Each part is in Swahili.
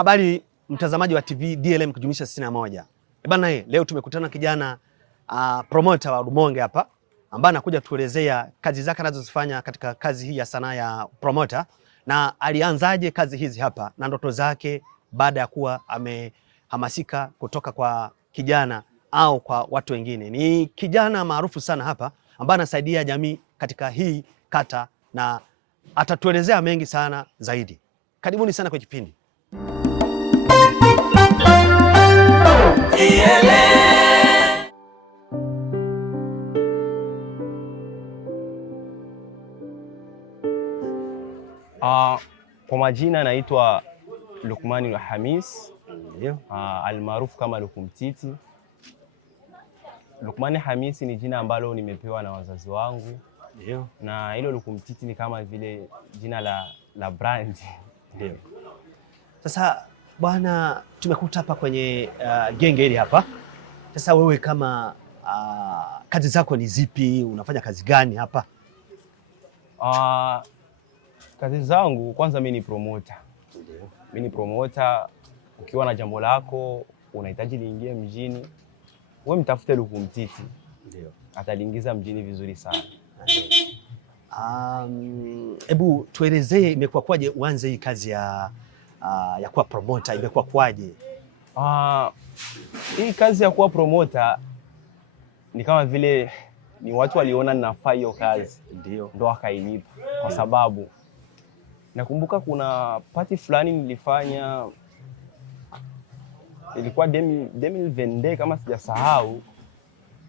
Habari mtazamaji wa TV DLM kujumlisha 61. Bana, leo tumekutana kijana promoter wa Rumonge hapa ambaye anakuja tuelezea kazi zake anazozifanya katika kazi hii ya sanaa ya promoter, na alianzaje kazi hizi hapa na ndoto zake baada ya kuwa amehamasika kutoka kwa kijana au kwa watu wengine. Ni kijana maarufu sana hapa ambaye anasaidia jamii katika hii kata na atatuelezea mengi sana zaidi. Karibuni sana kwa kipindi. Kwa majina naitwa Lukmani Hamis, almaarufu kama Lukumtiti. Lukmani Hamis ni jina ambalo nimepewa na wazazi wangu. Ndio. Na hilo Lukumtiti ni kama vile jina la brand. Ndio. Sasa bwana, tumekuta hapa kwenye genge hili hapa. Sasa wewe kama kazi zako ni zipi? Unafanya kazi gani hapa? Kazi zangu kwanza, mimi ni promoter. Ndio. Mimi ni promoter. Ukiwa na jambo lako unahitaji liingie mjini, wewe mtafute Lukumtiti. Ndio. Ataliingiza mjini vizuri sana. Hebu tuelezee imekuwa kwaje uanze hii kazi ya kuwa promoter, imekuwa kwaje? Hii kazi ya kuwa promoter ni kama vile ni watu waliona ninafaa hiyo kazi, ndo wakainipa. Kwa sababu nakumbuka kuna party fulani nilifanya, ilikuwa 2022 kama sijasahau.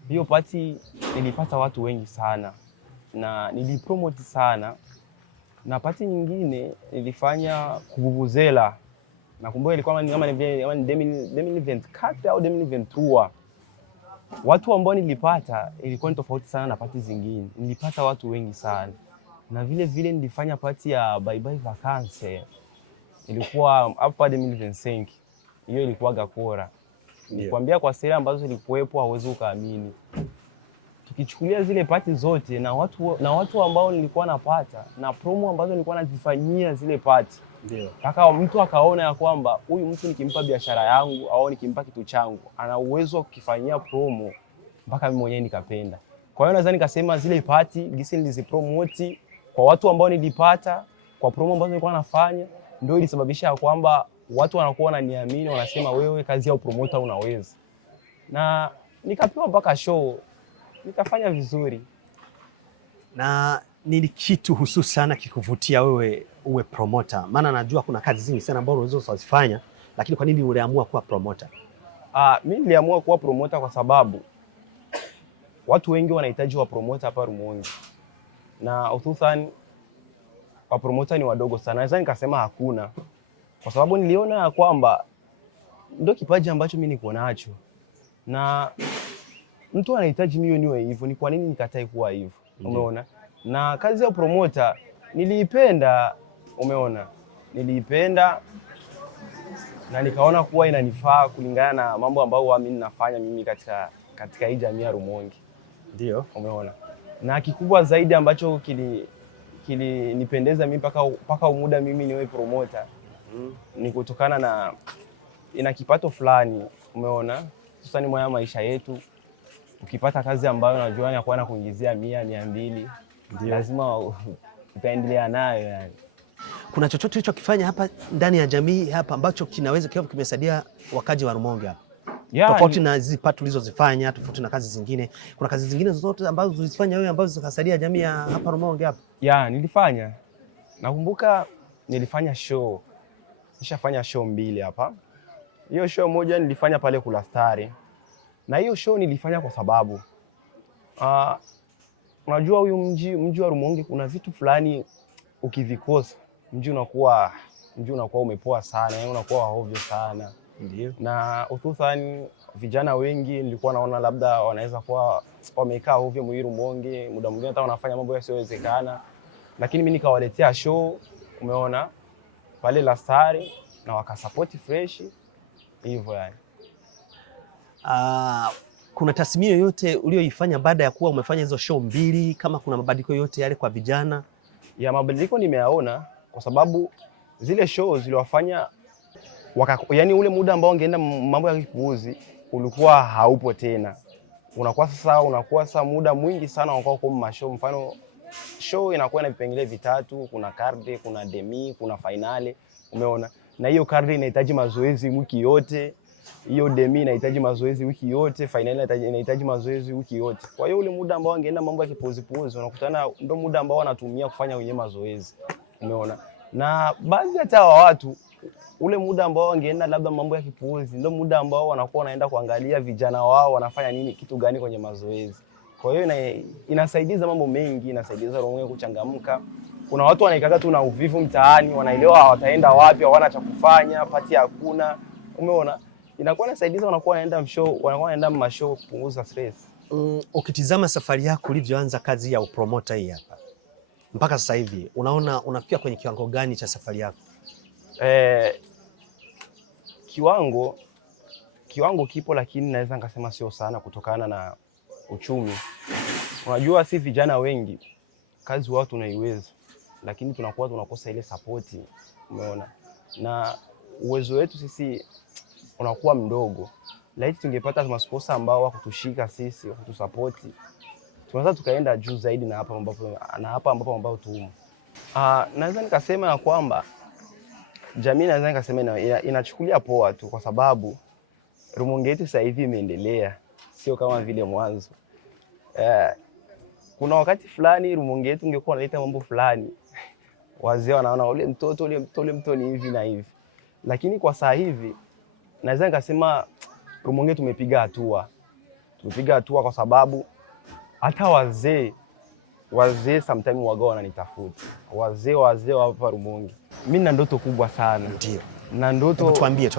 Hiyo party nilipata watu wengi sana na nilipromote sana. Na party nyingine nilifanya kuvuvuzela, nakumbuka ilikuwa kama ni 2024 au 2023. Watu ambao nilipata ilikuwa ni tofauti sana na party zingine. Nilipata watu wengi sana. Na vile vile nilifanya party ya bye bye vacances. Ilikuwa hapa 2025. Hiyo ilikuwa Gakora. Nilikwambia kwa sera ambazo zilikuwepo hauwezi ukaamini. Tukichukulia zile party zote na watu ambao nilikuwa napata na promo ambazo nilikuwa nazifanyia zile party. Ndio. Mpaka mtu akaona ya kwamba huyu mtu nikimpa biashara yangu au nikimpa kitu changu ana uwezo wa kukifanyia promo mpaka mimi mwenyewe nikapenda. Kwa hiyo naweza nikasema zile party gisi nilizipromote kwa watu ambao nilipata kwa promo ambazo nilikuwa nafanya ndio ilisababisha ya kwamba watu wanakuwa wananiamini, wanasema wewe kazi ya promoter unaweza. Na nikapewa mpaka show, nikafanya vizuri. Na nini kitu hususi sana kikuvutia wewe uwe promoter? Maana najua kuna kazi zingi sana ambazo unaweza kuzifanya, lakini kwa nini uliamua kuwa promoter? Mimi niliamua kuwa promoter kwa sababu watu wengi wanahitaji wa promoter hapa Rumonge. Na hususan wa promoter ni wadogo sana. Naweza nikasema hakuna. Kwa sababu niliona ya kwamba ndio kipaji ambacho mimi niko nacho. Na mtu anahitaji mimi niwe hivyo, ni kwa nini nikatae kuwa hivyo? Umeona? Na kazi ya promoter niliipenda, umeona? Niliipenda na nikaona kuwa inanifaa kulingana na mambo ambayo mimi ninafanya mimi katika hii jamii ya Rumonge. Ndio, umeona? Na kikubwa zaidi ambacho kilinipendeza mimi mpaka muda mimi niwe promoter ni kutokana na ina kipato fulani, umeona? Sasa ni moya maisha yetu. Ukipata kazi ambayo unajua inakuwa na kuingizia 100, 200, lazima utaendelea nayo yani. Kuna chochote ulichokifanya hapa ndani ya jamii hapa ambacho kinaweza kiwa kimesaidia wakaji wa Rumonge hapa? Tofauti na hizi patu ulizozifanya, tofauti na kazi zingine. Kuna kazi zingine zote ambazo ulizifanya wewe ambazo zikasaidia jamii ya hapa Rumonge hapa? Nilifanya. Nakumbuka nilifanya show. Nishafanya show 2 hapa. Hiyo show moja nilifanya pale Kulastari. Na hiyo show nilifanya kwa sababu unajua huyu mji wa Rumonge kuna vitu fulani ukivikosa mji unakuwa umepoa sana, unakuwa hovyo sana. Ndio. Na hususan vijana wengi nilikuwa naona labda wanaweza kuwa wamekaa hovyo mwi Rumonge, muda mwingine hata wanafanya mambo yasiyowezekana. Lakini mimi nikawaletea show, umeona? Pale la Stari na wakasupport fresh hivyo yani. Kuna tathmini yoyote ulioifanya baada ya kuwa umefanya hizo show 2, kama kuna mabadiliko yote yale kwa vijana? Ya mabadiliko nimeyaona kwa sababu zile show ziliwafanya yani ule muda ambao wangeenda mambo ya kipuuzi ulikuwa haupo tena. Unakuwa sasa muda mwingi sana unakuwa kwa mashow. Mfano show inakuwa na vipengele vitatu, kuna card, kuna demi, kuna finale, umeona? Na hiyo card inahitaji mazoezi wiki yote, hiyo demi inahitaji mazoezi wiki yote, finale inahitaji mazoezi wiki yote. Kwa hiyo ule muda ambao wangeenda mambo ya kipuuzi unakutana ndio muda ambao wanatumia kufanya wenyewe mazoezi, umeona? Na baadhi hata wa watu ule muda ambao wangeenda labda mambo ya kipuuzi ndio muda ambao wanakuwa wanaenda kuangalia vijana wao wanafanya nini, kitu gani kwenye mazoezi. Kwa hiyo inasaidia mambo mengi, inasaidia roho kuchangamka. Kuna watu wanaikaga tu na uvivu mtaani, wanaelewa wataenda wapi, hawana cha kufanya, pati hakuna, umeona? Inakuwa inasaidia, wanakuwa wanaenda mashow kupunguza stress. Ukitizama safari yako ulivyoanza kazi ya upromota hii hapa mpaka sasa hivi, unaona unafika kwenye kiwango gani cha safari yako? Kiwango kipo, lakini naweza nikasema sio sana kutokana na uchumi. Unajua si vijana wengi kazi wao tunaiweza, lakini tunakosa ile support, umeona? Na uwezo wetu sisi unakuwa mdogo. Laiti tungepata masponsa ambao wakutushika sisi, wakutusupport, tunaweza tukaenda juu zaidi na hapa ambapo tumo. Naweza nikasema ya kwamba jamii naweza nikasema inachukulia poa tu, kwa sababu Rumonge yetu sasa hivi imeendelea, sio kama vile mwanzo. Kuna wakati fulani Rumonge yetu ungekuwa unaleta mambo fulani, wazee wanaona ule mtoto ni hivi na hivi, lakini kwa sasa hivi naweza nikasema Rumonge tumepiga hatua, kwa sababu hata wazee sometimes waga wananitafuta. Wazee wa hapa Rumonge. Mimi nina ndoto kubwa sana. Ndio. Na ndoto tuambie.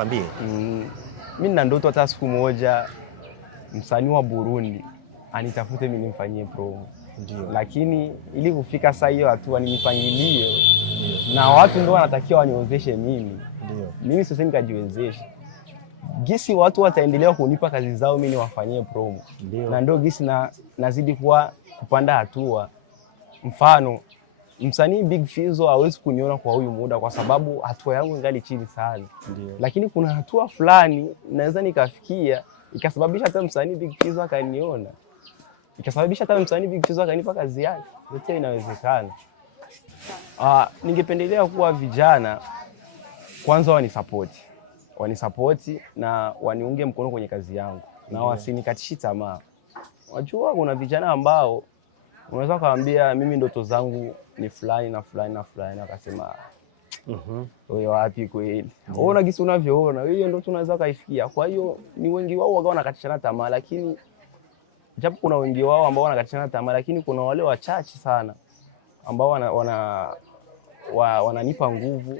Mimi nina ndoto hata siku moja msanii wa Burundi anitafute mimi nimfanyie promo. Ndio. Lakini ili kufika saa hiyo hatua ni mipangilio. Na watu ndio wanatakiwa waniwezeshe mimi. Ndio. Mimi sasa nikajiwezeshe. Gisi watu wataendelea kunipa kazi zao mimi niwafanyie promo. Ndio. Na ndio gisi nazidi kupanda hatua. Mfano msanii Big Fizzo hawezi kuniona kwa huyu muda kwa sababu hatua yangu ingali chini sana. Ndio. Lakini kuna hatua fulani naweza nikafikia ikasababisha hata msanii Big Fizzo akaniona. Ikasababisha hata msanii Big Fizzo akanipa kazi yake. Yote inawezekana. Ningependelea kuwa vijana kwanza wanisapoti na waniunge mkono kwenye kazi yangu. Na wasinikatishi tamaa. Unajua kuna vijana ambao unaweza kaambia mimi ndoto zangu ni fulani na fulani na fulani, akasema wewe wapi kweli? Unaona gisi unavyoona, hiyo ndoto unaweza kaifikia. Kwa hiyo ni wengi wao wao wanakatishana tamaa, lakini japo kuna wengi wao ambao wanakatishana tamaa, lakini kuna wale wachache sana ambao wananipa nguvu,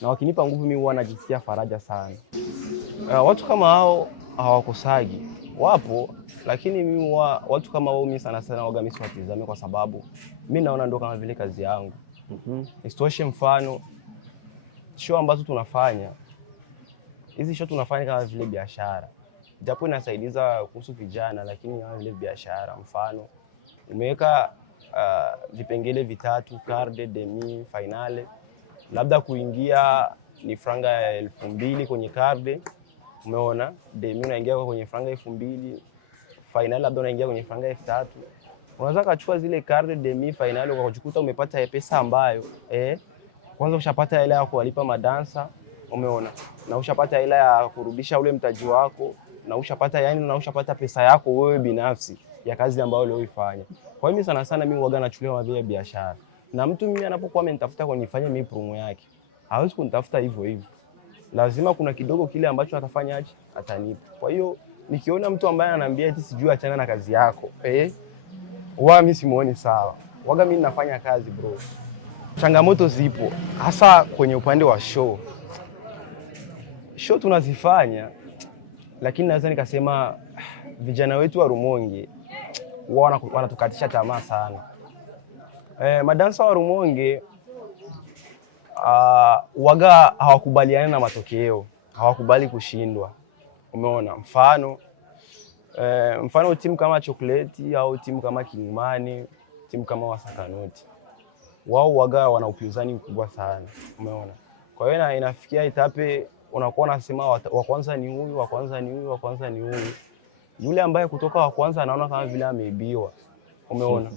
na wakinipa nguvu mimi huwa najisikia faraja sana. Watu kama hao hawakosagi, wapo, lakini mimi watu kama wao mimi sana waga mimi siwatizame, kwa sababu mimi naona ndo kama vile kazi yangu. Isitoshe, mfano show ambazo tunafanya, hizi show tunafanya kama vile biashara, japo inasaidiza kuhusu vijana, lakini kama vile biashara. Mfano umeweka vipengele vitatu, card, demi, finale, labda kuingia ni franga ya 2000 kwenye card, umeona? Demi unaingia kwenye franga 2000, finale labda unaingia kwenye franga 3000. Unaweza kachukua zile card demi finale ukajikuta umepata pesa ambayo kwanza ushapata hela ya kuwalipa madansa, umeona? Na ushapata hela ya kurudisha ule mtaji wako, na ushapata pesa yako wewe binafsi ya kazi ambayo leo ifanya. Kwa hiyo mimi sana mimi huaga nachukulia kama vile biashara. Na mtu mimi anapokuwa amenitafuta kwa nifanye mimi promo yake, hawezi kunitafuta hivyo. Lazima kuna kidogo kile ambacho atafanya atanipa. Kwa hiyo nikiona mtu ambaye ananiambia eti sijui achana na kazi yako, mimi simuoni sawa. Waga mimi nafanya kazi bro. Changamoto zipo hasa kwenye upande wa show. Show tunazifanya, lakini naweza nikasema vijana wetu wa Rumonge wanatukatisha tamaa sana. Madansa wa Rumonge waga hawakubaliana na matokeo, hawakubali kushindwa, umeona? Mfano timu kama Chocolate au timu kama Kingmani, timu kama Wasakanoti, wao waga wana upinzani mkubwa sana, umeona? Kwa hiyo inafikia etape unakuwa unasema wa kwanza ni huyu, wa kwanza ni huyu, wa kwanza ni huyu. Yule ambaye kutoka wa kwanza anaona kama vile ameibiwa. Umeona?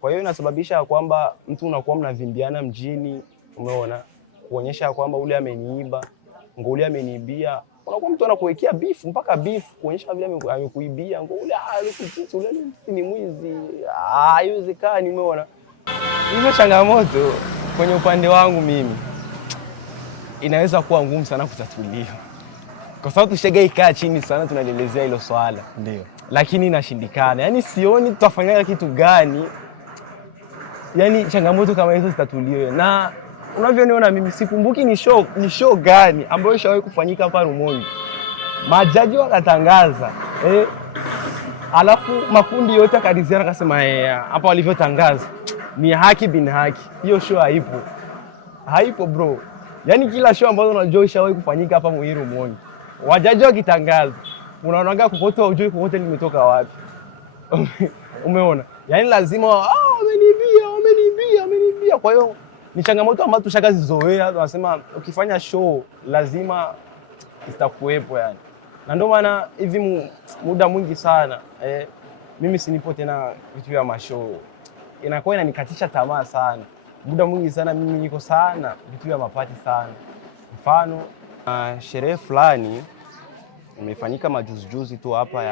Kwa hiyo inasababisha kwamba mtu unakuwa mnavimbiana mjini, umeona? Kuonyesha kwamba ule ameniiba, ngo ule ameniibia. Unakuwa mtu anakuwekea beef, mpaka beef kuonyesha vile amekuibia, ngo ule alikuchiti, ule ni mwizi. Haiwezekani, umeona? Hizo changamoto kwenye upande wangu mimi inaweza kuwa ngumu sana kutatuliwa. Kwa sababu tushagaikaa chini sana tunalielezea hilo swala. Ndio. Lakini inashindikana. Yaani sioni tutafanya kitu gani. Yaani changamoto kama hizo zitatuliwe. Na unavyoniona mimi sikumbuki ni show gani ambayo ishawahi kufanyika hapa Rumonge. Majaji wakatangaza, alafu makundi yote akadiziana akasema hapa walivyotangaza ni haki bin haki. Hiyo show haipo. Haipo bro. Yaani kila show ambayo unajua ishawahi kufanyika hapa Rumonge, wajaji wakitangaza, unaonaga kokote hujui kokote limetoka wapi. Umeona? Yaani lazima wameniibia. Kwa hiyo ni changamoto ambazo tushakazizoea. Tunasema ukifanya show lazima itakuwepo yani. Na ndio maana hivi muda mwingi sana mimi sinipo tena vitu vya mashow. Inakuwa inanikatisha tamaa sana. Muda mwingi sana mimi niko sana vitu vya mapati sana. Mfano sherehe fulani imefanyika majuzi tu hapa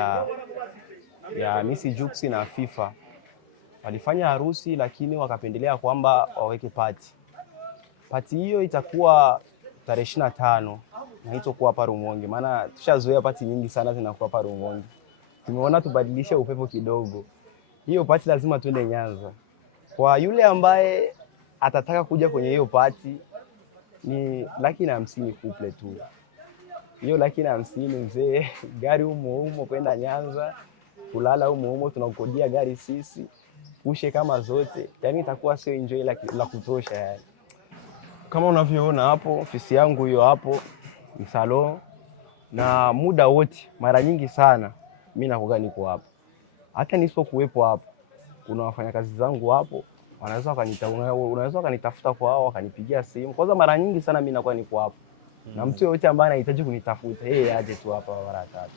ya Miss Jux na FIFA. Walifanya harusi lakini wakapendelea kwamba waweke party. Party hiyo itakuwa tarehe 25 na itakuwa hapa Rumonge. Maana tushazoea party nyingi sana zinakuwa hapa Rumonge. Tumeona tubadilishe upepo kidogo. Hiyo party lazima tuende Nyanza. Kwa yule ambaye atataka kuja kwenye hiyo party ni 150 couple tu. Hiyo 150 mzee, gari humo kwenda Nyanza, kulala humo tunakukodia gari sisi, ushe kama zote. Yaani itakuwa sio enjoy la kutosha yani. Kama unavyoona hapo, ofisi yangu hiyo hapo, ni salon, na muda wote mara nyingi sana mimi nakuga niko hapo. Hata nisipokuwepo hapo, kuna wafanyakazi zangu hapo, unaweza wakanitafuta kwa wao, wakanipigia simu. Kwanza mara nyingi sana mimi nakuwa niko hapo. Na mtu yote ambaye anahitaji kunitafuta, yeye aje tu hapa mara tatu.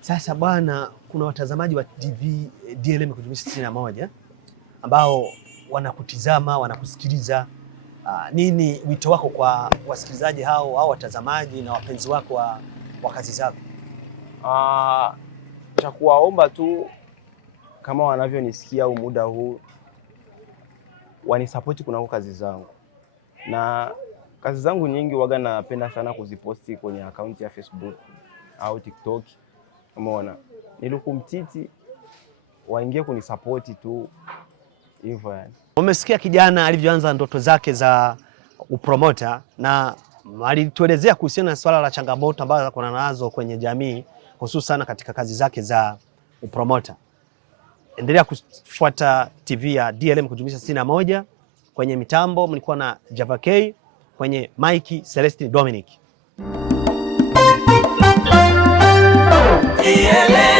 Sasa bwana, kuna watazamaji wa TV DLM kujumlisha 61 ambao wanakutizama, wanakusikiliza. Nini wito wako kwa wasikilizaji hao au watazamaji na wapenzi wako wa kazi zako? Cha kuwaomba tu kama wanavyonisikia muda huu wanisapoti kunako kazi zangu. Na kazi zangu nyingi waga napenda sana kuziposti kwenye akaunti ya Facebook au TikTok. Umeona? Nilukumtiti waingie kunisapoti tu hivyo yani. Umesikia kijana alivyoanza ndoto zake za upromota na alituelezea kuhusiana na swala la changamoto ambazo kuna nazo kwenye jamii hususan katika kazi zake za upromota. Endelea kufuata TV ya DLM kujumlisha 61. Kwenye mitambo mlikuwa na Java K, kwenye Mike Celestine Dominic. DLM.